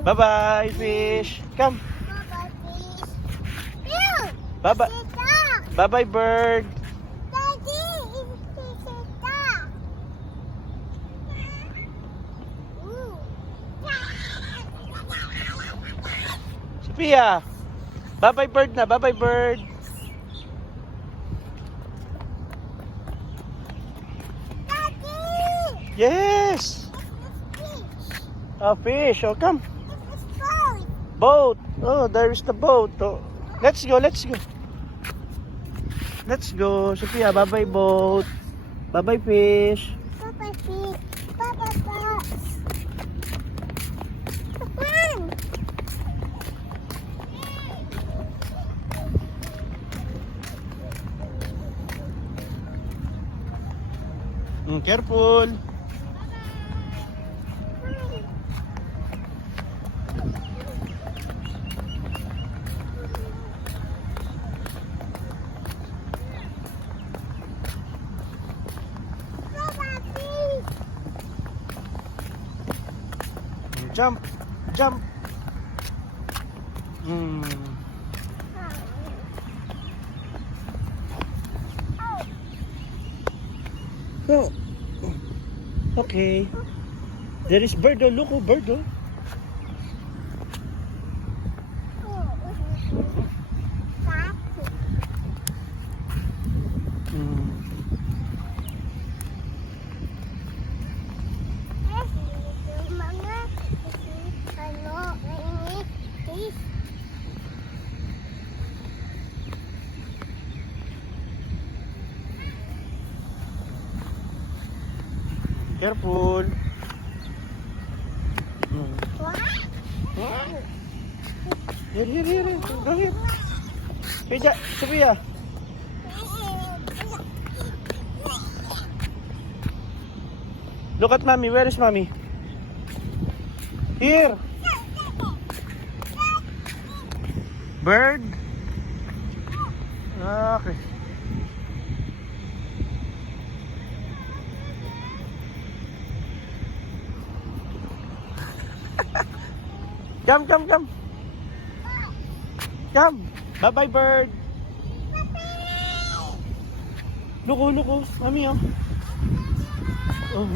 Bye-bye, fish. Come. Bye-bye, fish. Ew! Bye-bye. Sita! Bye-bye, bird. Daddy, it's Sita! Ooh. Sophia. Bye-bye, bird na. Bye-bye, bird. Daddy! Yes. Fish! A fish. Oh, come. It's boat! Boat. Oh, there's the boat. Oh. Let's go, let's go. Let's go. Sophia, bye-bye, boat. Bye-bye, fish. Bye-bye, fish. Bye-bye, boat. Run! Careful. Bye-bye, fish! Jump. Jump. Hmm. Oh. Okay. There is bird. Oh, look, oh, bird. Oh. Hmm. Careful. Hmm. Here. Go here. Here, Sophia. Look at mommy. Where is mommy? Here. Bird. Okay. Come. Come. Bye-bye, bird. Look, oh. Mommy, oh. Oh.